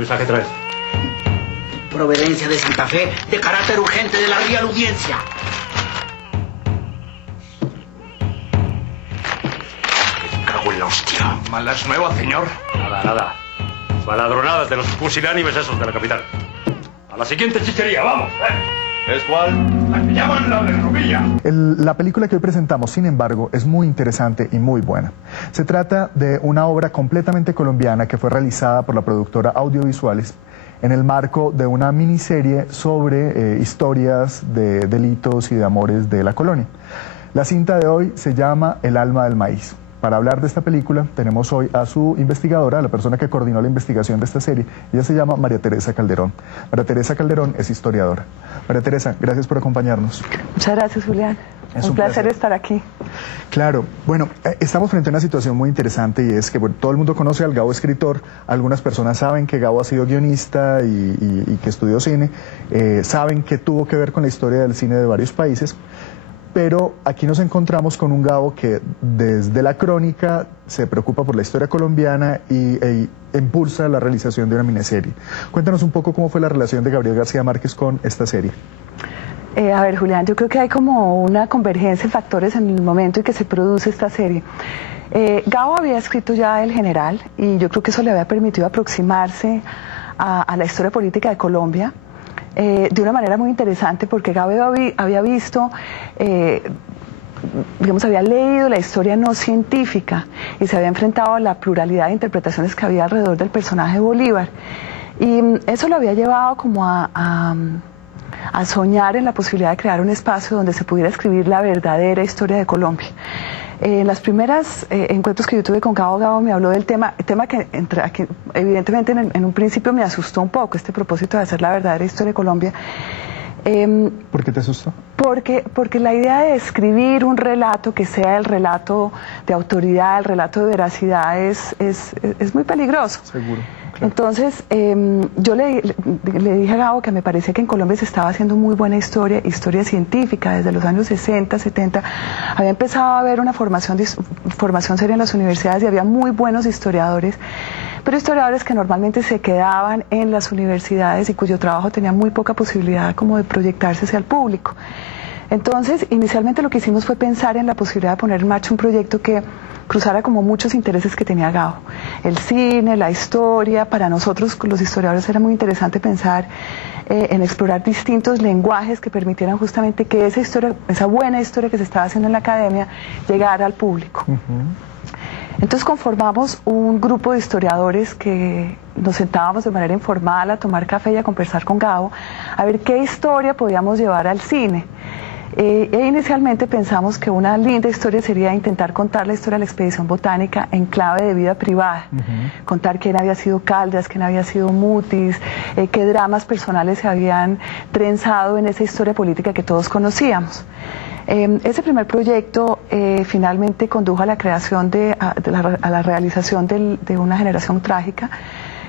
mensaje traes? Providencia de Santa Fe, de carácter urgente de la Real Audiencia. Me cago en la hostia. ¿Malas nuevas, señor? Nada. Baladronadas de los pusilánimes esos de la capital. A la siguiente chichería, vamos. ¿Es cuál? La que llaman la de Rubilla. La película que hoy presentamos, sin embargo, es muy interesante y muy buena. Se trata de una obra completamente colombiana que fue realizada por la productora Audiovisuales en el marco de una miniserie sobre historias de delitos y de amores de la colonia. La cinta de hoy se llama El alma del maíz. Para hablar de esta película tenemos hoy a su investigadora, la persona que coordinó la investigación de esta serie. Ella se llama María Teresa Calderón. María Teresa Calderón es historiadora. María Teresa, gracias por acompañarnos. Muchas gracias, Julián. Es un placer estar aquí. Claro, bueno, estamos frente a una situación muy interesante y es que todo el mundo conoce al Gabo escritor, algunas personas saben que Gabo ha sido guionista y que estudió cine, saben que tuvo que ver con la historia del cine de varios países, pero aquí nos encontramos con un Gabo que desde la crónica se preocupa por la historia colombiana e impulsa la realización de una miniserie. Cuéntanos un poco cómo fue la relación de Gabriel García Márquez con esta serie. A ver, Julián, yo creo que hay como una convergencia de factores en el momento en que se produce esta serie. Gabo había escrito ya El General y yo creo que eso le había permitido aproximarse a la historia política de Colombia de una manera muy interesante, porque Gabo había visto, digamos, había leído la historia no científica y se había enfrentado a la pluralidad de interpretaciones que había alrededor del personaje de Bolívar. Y eso lo había llevado como a soñar en la posibilidad de crear un espacio donde se pudiera escribir la verdadera historia de Colombia. En las primeras encuentros que yo tuve con Gabo me habló del tema que evidentemente en un principio me asustó un poco, este propósito de hacer la verdadera historia de Colombia. ¿Por qué te asustó? Porque la idea de escribir un relato que sea el relato de autoridad, el relato de veracidad es muy peligroso. Seguro. Entonces, yo le dije a Gabo que me parecía que en Colombia se estaba haciendo muy buena historia científica, desde los años 60, 70. Había empezado a haber una formación seria en las universidades y había muy buenos historiadores, pero historiadores que normalmente se quedaban en las universidades y cuyo trabajo tenía muy poca posibilidad como de proyectarse hacia el público. Entonces, inicialmente lo que hicimos fue pensar en la posibilidad de poner en marcha un proyecto que cruzara como muchos intereses que tenía Gabo. El cine, la historia, para nosotros los historiadores era muy interesante pensar en explorar distintos lenguajes que permitieran justamente que esa historia, esa buena historia que se estaba haciendo en la academia, llegara al público. Entonces conformamos un grupo de historiadores que nos sentábamos de manera informal a tomar café y a conversar con Gabo, a ver qué historia podíamos llevar al cine. Inicialmente pensamos que una linda historia sería intentar contar la historia de la expedición botánica en clave de vida privada, contar quién había sido Caldas, quién había sido Mutis, qué dramas personales se habían trenzado en esa historia política que todos conocíamos. Ese primer proyecto finalmente condujo a la creación a la realización de Una generación trágica,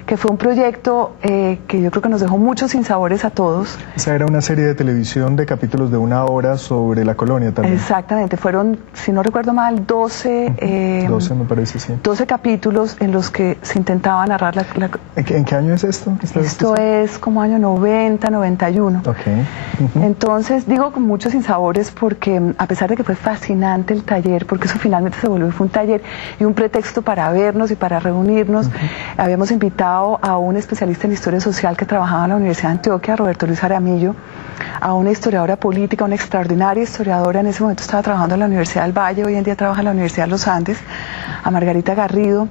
que fue un proyecto que yo creo que nos dejó muchos sinsabores a todos. Esa era una serie de televisión de capítulos de 1 hora sobre la colonia también. Exactamente, fueron, si no recuerdo mal, 12 me parece, sí. 12 capítulos en los que se intentaba narrar la... ¿En qué año es esto? Esto es como año 90, 91. Okay. Entonces, digo con muchos sinsabores porque a pesar de que fue fascinante el taller, porque eso finalmente se volvió, fue un taller y un pretexto para vernos y para reunirnos, habíamos invitado a un especialista en historia social que trabajaba en la Universidad de Antioquia, Roberto Luis Jaramillo, a una historiadora política, una extraordinaria historiadora, en ese momento estaba trabajando en la Universidad del Valle, hoy en día trabaja en la Universidad de los Andes, a Margarita Garrido,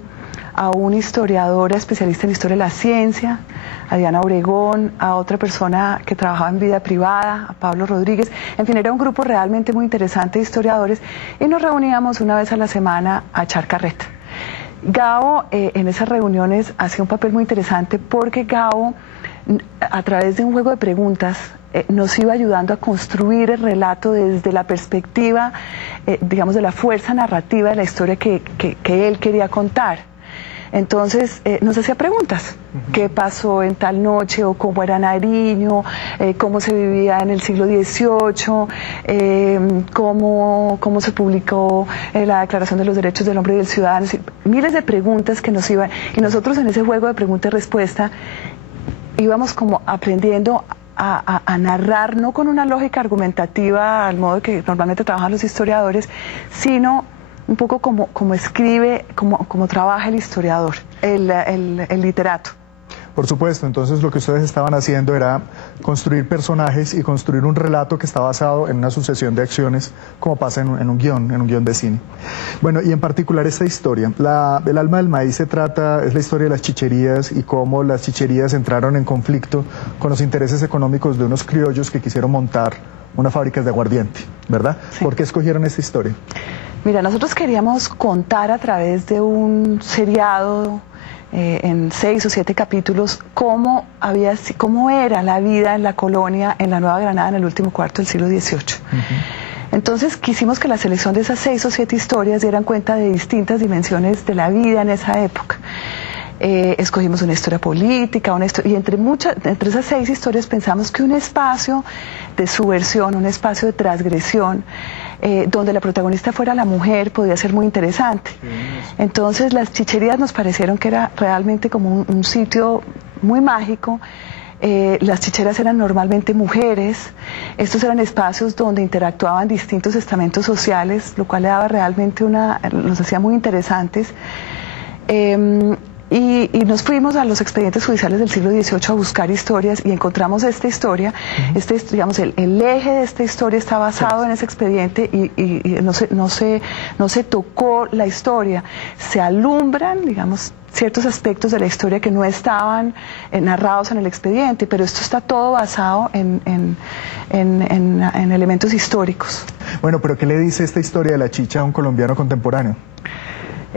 a una historiadora especialista en historia de la ciencia, a Diana Obregón, a otra persona que trabajaba en vida privada, a Pablo Rodríguez. En fin, era un grupo realmente muy interesante de historiadores y nos reuníamos una vez a la semana a echar carreta. Gabo en esas reuniones hacía un papel muy interesante porque Gabo, a través de un juego de preguntas, nos iba ayudando a construir el relato desde la perspectiva, digamos, de la fuerza narrativa de la historia que él quería contar. Entonces nos hacía preguntas, ¿qué pasó en tal noche? O cómo era Nariño, cómo se vivía en el siglo XVIII, cómo se publicó la Declaración de los Derechos del Hombre y del Ciudadano. Es decir, miles de preguntas que nos iban, y nosotros en ese juego de pregunta y respuesta íbamos como aprendiendo a narrar, no con una lógica argumentativa al modo que normalmente trabajan los historiadores, sino un poco como escribe, como trabaja el historiador, el literato. Por supuesto, entonces lo que ustedes estaban haciendo era construir personajes y construir un relato que está basado en una sucesión de acciones, como pasa en un guión de cine. Bueno, y en particular esta historia, El alma del maíz es la historia de las chicherías y cómo las chicherías entraron en conflicto con los intereses económicos de unos criollos que quisieron montar una fábrica de aguardiente, ¿verdad? Sí. ¿Por qué escogieron esta historia? Mira, nosotros queríamos contar a través de un seriado en 6 o 7 capítulos cómo era la vida en la colonia, en la Nueva Granada, en el último cuarto del siglo XVIII. Entonces quisimos que la selección de esas 6 o 7 historias dieran cuenta de distintas dimensiones de la vida en esa época. Escogimos una historia política, y entre esas 6 historias pensamos que un espacio de subversión, un espacio de transgresión, donde la protagonista fuera la mujer, podía ser muy interesante. Entonces las chicherías nos parecieron que era realmente como un sitio muy mágico. Las chicheras eran normalmente mujeres, estos eran espacios donde interactuaban distintos estamentos sociales, lo cual le daba realmente los hacía muy interesantes. Y nos fuimos a los expedientes judiciales del siglo XVIII a buscar historias y encontramos esta historia. Digamos, el eje de esta historia está basado en ese expediente y no se tocó la historia. Se alumbran, digamos, ciertos aspectos de la historia que no estaban narrados en el expediente, pero esto está todo basado en elementos históricos. Bueno, pero ¿qué le dice esta historia de la chicha a un colombiano contemporáneo?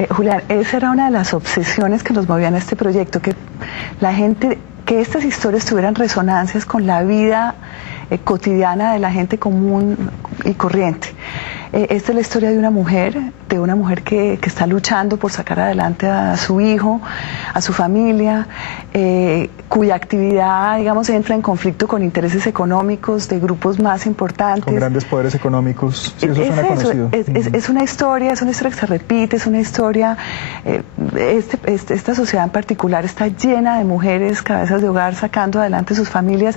Julián, esa era una de las obsesiones que nos movían a este proyecto, que estas historias tuvieran resonancias con la vida cotidiana de la gente común y corriente. Esta es la historia de una mujer que está luchando por sacar adelante a su hijo, a su familia, cuya actividad, digamos, entra en conflicto con intereses económicos de grupos más importantes. Con grandes poderes económicos. Sí, eso suena conocido. Es una historia que se repite, es una historia. Esta sociedad en particular está llena de mujeres, cabezas de hogar, sacando adelante sus familias.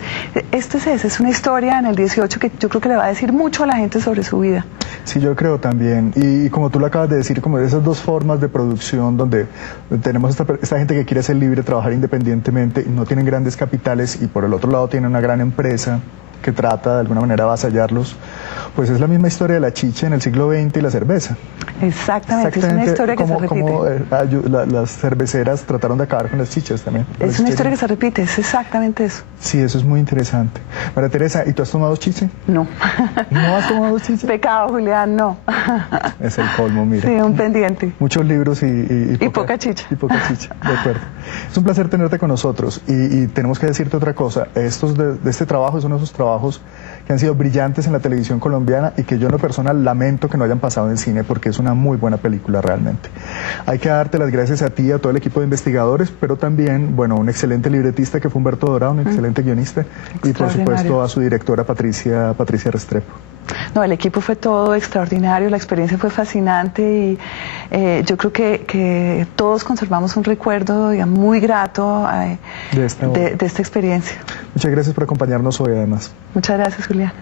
Es una historia en el 18 que yo creo que le va a decir mucho a la gente sobre su vida. Sí, yo creo también. Y como tú lo acabas de decir, como de esas dos formas de producción donde tenemos esta gente que quiere ser libre, trabajar independientemente y no tienen grandes capitales, y por el otro lado tiene una gran empresa que trata de alguna manera de avasallarlos, pues es la misma historia de la chicha en el siglo XX y la cerveza. Exactamente, es una historia que se repite. Como las cerveceras trataron de acabar con las chichas también. Es una historia que se repite, es exactamente eso. Sí, eso es muy interesante. María Teresa, ¿y tú has tomado chicha? No. ¿No has tomado chicha? Pecado, Julián, no. Es el colmo, mira. Sí, un pendiente. Muchos libros y poca chicha. Y poca chicha, de acuerdo. Es un placer tenerte con nosotros y tenemos que decirte otra cosa. Este trabajo es uno de esos trabajos que han sido brillantes en la televisión colombiana y que yo en lo personal lamento que no hayan pasado en cine porque es una muy buena película realmente. Hay que darte las gracias a ti y a todo el equipo de investigadores, pero también, bueno, un excelente libretista que fue Humberto Dorado, un excelente guionista, y por supuesto a su directora Patricia Restrepo. No, el equipo fue todo extraordinario, la experiencia fue fascinante y yo creo que todos conservamos un recuerdo, digamos, muy grato de esta experiencia. Muchas gracias por acompañarnos hoy además. Muchas gracias, Julián.